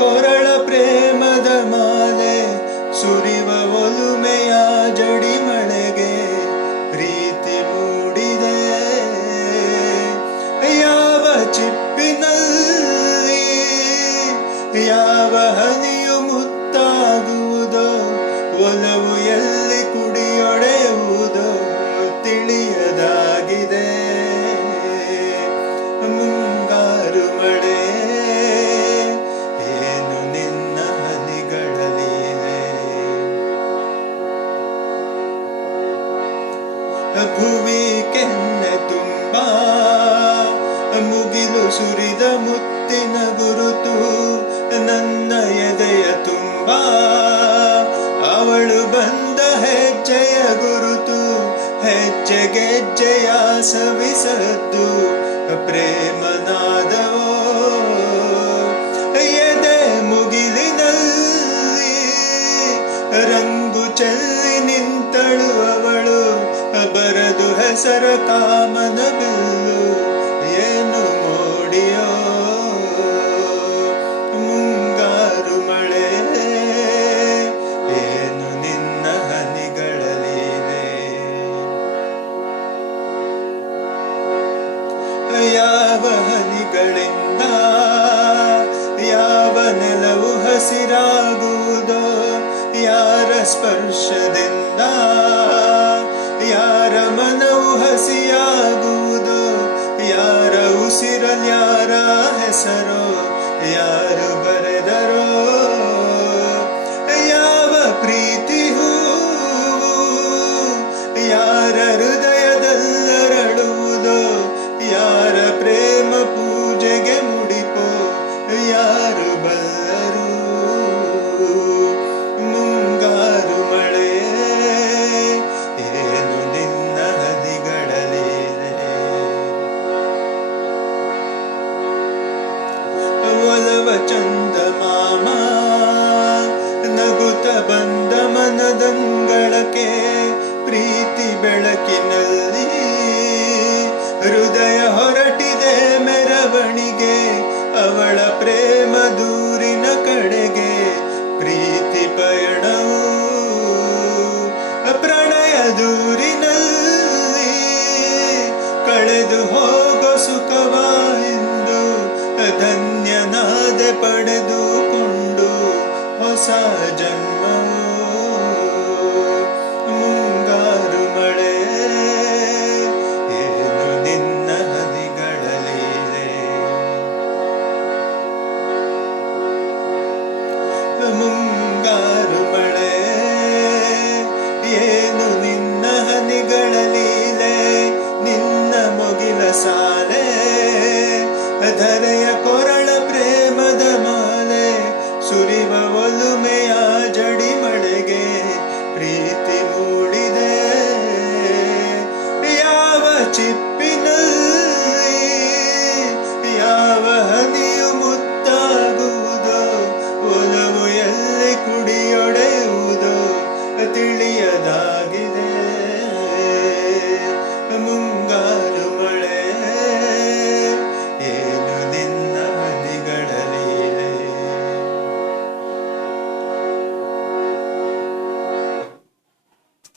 ಕೊರಳ ಪ್ರೇಮದ ಮಾಲೆ ಸುರಿವ ಒಲುಮೆಯ ಜಡಿ ಮಳೆಗೆ ಪ್ರೀತಿ ಮೂಡಿದೆ. ಯಾವ ಚಿಪ್ಪಿನಲ್ಲಿ ಯಾವ ಹನಿಯು ಮುತ್ತಾಗುವುದೋ, ಒಲವು ಎಲ್ಲಿ ಕುಡಿಯೊಡೆಯುವುದೋ ತಿಳಿಯದಾಗಿದೆ. ಮುಂಗಾರು ಮಳೆ ಏನು ನಿನ್ನ ಹನಿಗಳಲ್ಲಿದೆ. ಭುವಿ ಕೆನ್ನೆ ತುಂಬ ಮುಗಿಲು ಸುರಿದ ಮುತ್ತಿನ ಗುರುತು, ನನ್ನ ಎದೆಯ ತುಂಬ ಅವಳು ಬಂದ ಹೆಜ್ಜೆಯ ಗುರುತು. ಹೆಜ್ಜೆಗೆಜ್ಜೆಯ ಸವಿಸದ್ದು ಪ್ರೇಮನಾದವೋ, ಎದೆ ಮುಗಿಲಿನಲ್ಲಿ ರಂಗು ಚೆಲ್ಲಿ ನಿಂತಳು ಅವಳು. ಬರದು ಹೆಸರ ಕಾಮನ ಬಿಲ್ಲು ಏನು ಮೋಡಿಯೋ. ಮುಂಗಾರು ಮಳೆ ಏನು ನಿನ್ನ ಹನಿಗಳಲ್ಲಿದೆ. ಯಾವ ಹನಿಗಳಿಂದ ಯಾವ ನೆಲವು ಹಸಿರಾಗುವುದೋ, ಯಾರ ಸ್ಪರ್ಶದಿಂದ ಯಾರ ಮನವು ಹಸಿಯಾಗುವುದೋ, ಯಾರ ಉಸಿರಲ್ಯಾರ ಹೆಸರೋ ಯಾರು ಬರೆದರೋ. ಯಾವ ಪ್ರೀತಿ ಹೂವು ಯಾರ ಹೃದಯದಲ್ಲರಳುವುದೋ, ಯಾರ ಪ್ರೇಮ ಪೂಜೆಗೆ ಮುಡಿಪೋ ಯಾರು ಬಲ್ಲರು. ಮುಂಗಾರು ಮಳೆ ಏನು ನಿನ್ನ ಹನಿಗಳಲ್ಲಿದೆ. ಒಲವ ಚಂದಮಾಮ ನಗುತ್ತ ಬಂದ ಮನದಂಗಳಕ್ಕೆ, ಪ್ರೀತಿ ಬೆಳಕಿನಲ್ಲಿ ಹೃದಯ ಹೊರಟಿದೆ ಮೆರವಣಿಗೆ. ಅವಳ ಪ್ರೇಮ ದೂರಿನ ಕಡೆಗೆ ಪ್ರೀತಿ ಪಯಣವು ಪ್ರಣಯ ದೂರಿನಲ್ಲಿ ಕಳೆದು ಹೋಗೋ ಸುಖವಾಯಿಂದ ಧನ್ಯನಾದೆ ಪಡೆದುಕೊಂಡು ಹೊಸ ಜನ್ಮ.